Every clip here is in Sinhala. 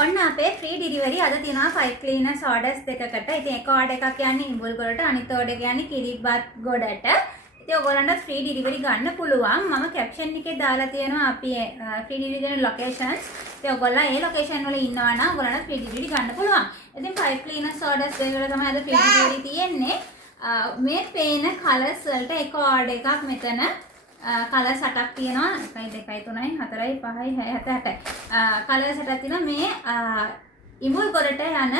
ඔන්න අපේ ෆ්‍රී ඩිලිවරි අද තියෙනවා පයිප් ක්ලීනර්ස් ඕඩර්ස් දෙකකට. ඉතින් එක ඕඩර් එකක් යන්නේ ඉඹුල් ගොඩට, අනිත් ඕඩර් එක යන්නේ කිරිබත් ගොඩට. ඉතින් ඔයගොල්ලන්ට ෆ්‍රී ඩිලිවරි ගන්න පුළුවන්. මම කැප්ෂන් එකේ දාලා තියෙනවා අපි ෆ්‍රී ඩිලිවරි දෙන ලොකේෂන්ස්. ඉතින් ඔයගොල්ලෝ ඒ ලොකේෂන් වල ඉන්නවා නම් ඔයගොල්ලන්ට ෆ්‍රී ඩිලිවරි ගන්න පුළුවන්. ඉතින් පයිප් ක්ලීනර්ස් ඕඩර්ස් දෙකකට තමයි අද ෆ්‍රී ඩිලිවරි තියෙන්නේ. මේ පේන කලර්ස් වලට එක ඕඩර් එකක් මෙතන කලර්ස් 8ක් තියෙනවා 1 2 3 4 5 6 7 8 කලර්ස් 8ක් තියෙනවා මේ ඉඹුල් ගොඩට යන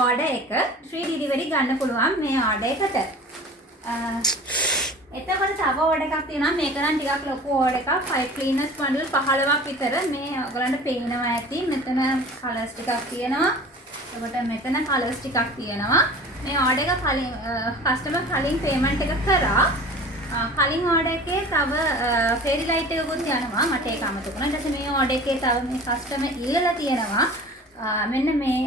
ඕඩර් එක ෆ්‍රී ඩිලිවරි ගන්න පුළුවන් මේ ඕඩර් එකට. එතකොට තව ඕඩර් එකක් තියෙනවා මේක නම් ටිකක් ලොකු ඕඩර් එකක් පයිප් ක්ලීනර්ස් බන්ඩල් 15ක් විතර මේ ඔයගලන්ට පේනවා ඇති මෙතන කලර්ස් ටිකක් තියෙනවා. එතකොට මෙතන කලර්ස් ටිකක් තියෙනවා. මේ ඕඩර් එක කලින් කස්ටමර් කලින් පේමන්ට් එක කරා. කලින් ඕඩර් එකේ තව ෆේරි ලයිට් එකකුත් යනවා මට ඒක අමතක වුණා. ඊට පස්සේ මේ ඕඩර් එකේ තව මේ කස්ටමර් ඉල්ලලා තියෙනවා මෙන්න මේ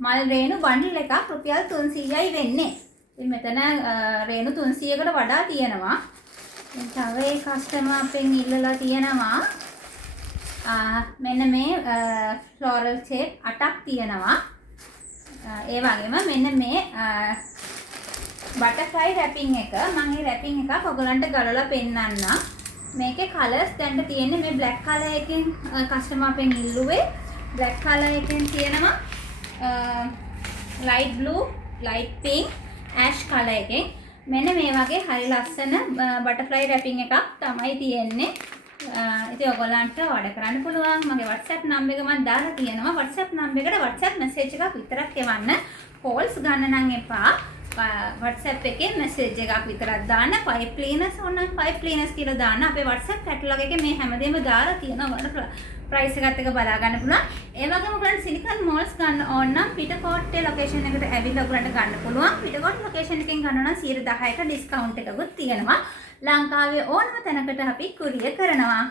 මල් රේණු බන්ඩල් එකක් රුපියල් 300යි වෙන්නේ. ඉතින් මෙතන රේණු 300කට වඩා තියෙනවා. ඉතින් තව ඒ කස්ටමර් අපෙන් ඉල්ලලා තියෙනවා මෙන්න මේ ෆ්ලෝරල් ෂේප් 8ක් තියෙනවා. ඒ වගේම මෙන්න මේ බටර්ෆ්ලයි රැපින් එක මම මේ රැපින් එකක් ඔයගලන්ට ගලවලා පෙන්නන්නම්. මේකේ කලර්ස් දැන් තියෙන්නේ මේ බ්ලැක් කලර් එකෙන් කස්ටමර් අපෙන් ඉල්ලුවේ බ්ලැක් කලර් එකෙන් තියෙනවා light blue light pink ash colour එකෙන් මෙන්න මේ වගේ හරි ලස්සන බටර්ෆ්ලයි රැපින් එකක් තමයි තියෙන්නේ. ඉතින් ඔයගලන්ට ඕඩර් කරන්න පුළුවන්. මගේ WhatsApp නම්බර් එක මම දාලා තියෙනවා. WhatsApp නම්බර එකට WhatsApp මැසේජ් එකක් විතරක් එවන්න. කෝල්ස් ගන්න නම් එපා. WhatsApp එකේ මැසේජ් එකක් විතරක් දාන්න. පයිප් ක්ලීනර්ස් ඕනනම් පයිප් ක්ලීනර්ස් කියලා දාන්න. අපේ WhatsApp කැටලොග් එකේ මේ හැමදේම දාලා තියෙනවා. ඔයාලට ප්‍රයිස් එකත් එක බලා ගන්න පුළුවන්. ඒ වගේම ඔයගලන්ට සිලිකන් මෝල්ස් ගන්න ඕන නම් පිටකොට්ටේ ලොකේෂන් එකට ඇවිල්ලා ඔයගලන්ට ගන්න පුළුවන්. පිටකොට්ටේ ලොකේෂන් එකෙන් ගන්න නම් 10%ක ඩිස්කවුන්ට් එකකුත් තියෙනවා. ලංකාවේ ඕනම තැනකට අපි කුරියර් කරනවා.